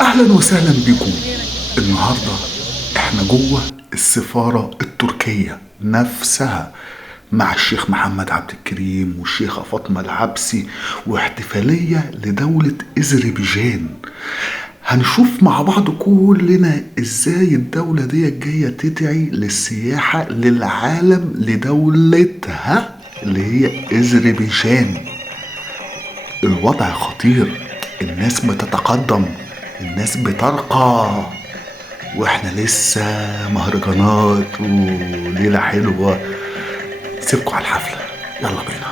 اهلا وسهلا بكم. النهارده احنا جوه السفاره التركيه نفسها مع الشيخ محمد عبد الكريم والشيخه فاطمه العبسي، واحتفاليه لدوله اذربيجان. هنشوف مع بعض كلنا ازاي الدوله دي جايه تدعي للسياحه للعالم لدولتها اللي هي اذربيجان. الوضع خطير، الناس بتتقدم، الناس بترقى، واحنا لسه مهرجانات وليلة حلوة. سيبكوا على الحفلة، يلا بينا.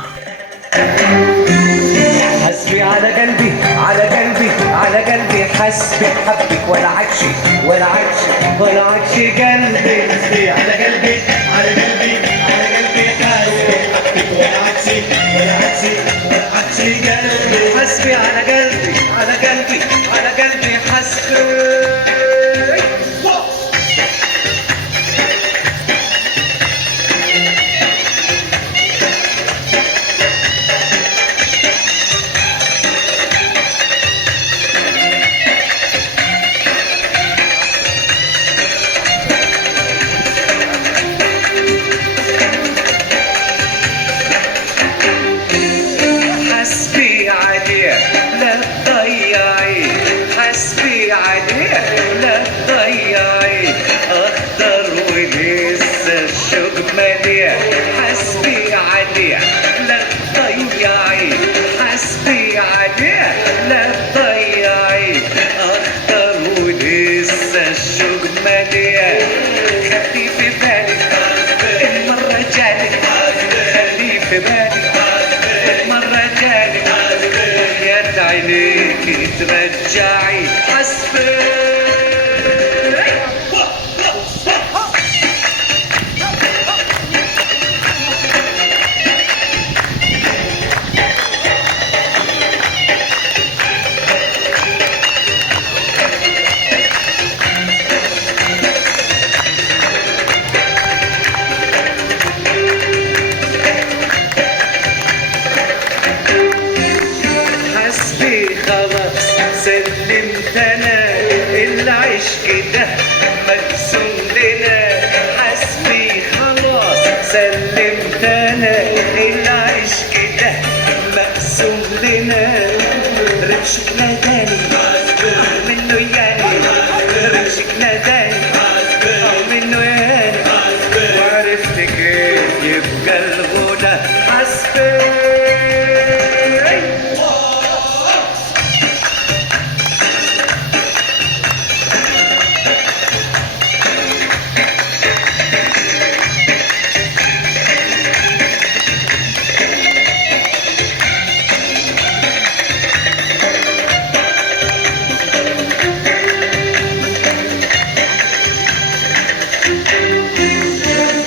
حسبي على قلبي على قلبي على قلبي، حسبي حبك ولا عكشي ولا عكشي ولا عكشي قلبي. حسبي على قلبي على قلبي على قلبي، حسبي حبك ولا عكشي ولا عكشي ولا عكشي قلبي. حسبي على قلبي على قلبي على قلبي، حسبي. حسبي عليه لا تضيعي، حسبي عليه لا تضيعي، اخضر ولسه الشوق مليان. حسبي عليه لا تضيعي، حسبي عليه لا تضيعي، اخضر ولسه الشوق مليان. خلي في بالك المرة جالك، خلي في بالك مرة جالك، يا عينيكي ترجعي. حسبي حسبي خلاص سلمت انا، العشق ده مقسوم لنا. حسبي خلاص سلمت انا، العشق ده مقسوم لنا. رمشك ناداني منه ياني، رمشك ناداني منه ياني، وعرفت كيف يبقى الغنى. حسبي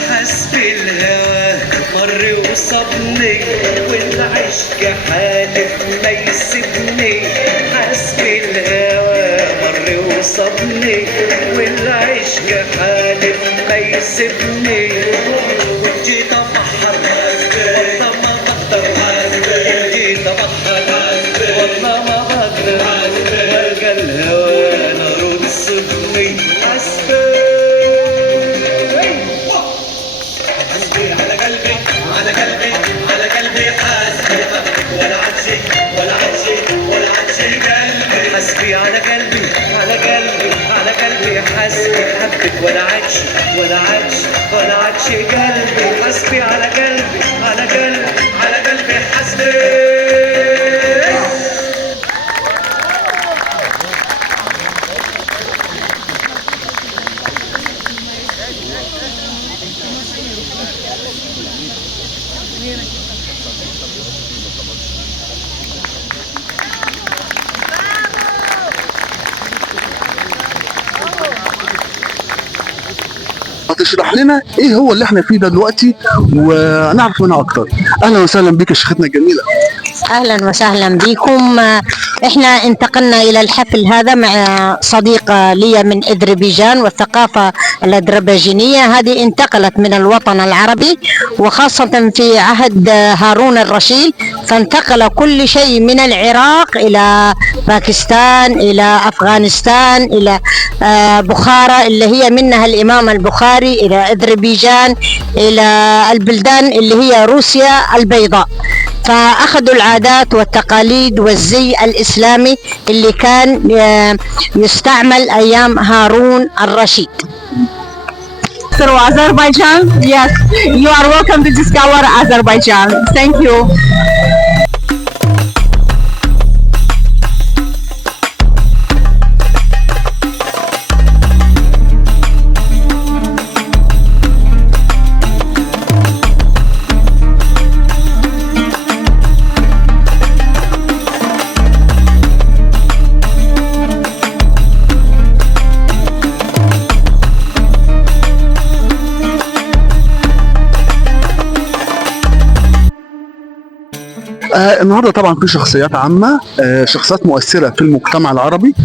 حسبي الهوى مر وصبني، والعشق حالف ما يسيبني. حسبي الهوى مر وصبني، والعشق حالف ما يسيبني. جيت ابحر والله ما بقدر، جيت ابحر والله ما بقدر، والقى الهوى نار تصبني. حسبي حسبي على قلبي على قلبي على قلبي، حسبي حبك ولا عكسي ولا عكسي ولا عكسي قلبي. حسبي على قلبي على قلبي على قلبي، حسبي حبك ولا عكسي ولا عكسي ولا عكسي قلبي. حسبي على قلبي على قلبي على قلبي، حسبي. هتشرح لنا ايه هو اللي احنا فيه ده دلوقتي ونعرف منها اكتر. اهلا وسهلا بيك يا شيختنا الجميله. أهلا وسهلا بكم. إحنا انتقلنا إلى الحفل هذا مع صديقة لي من أذربيجان، والثقافة الأذربيجانية هذه انتقلت من الوطن العربي، وخاصة في عهد هارون الرشيد، فانتقل كل شيء من العراق إلى باكستان، إلى أفغانستان، إلى بخارى اللي هي منها الإمام البخاري، إلى أذربيجان، إلى البلدان اللي هي روسيا البيضاء. فأخذوا العادات والتقاليد والزي الإسلامي اللي كان يستعمل أيام هارون الرشيد. So Azerbaijan, yes, you are welcome to discover Azerbaijan. Thank you. النهارده طبعا في شخصيات عامه، شخصيات مؤثره في المجتمع العربي.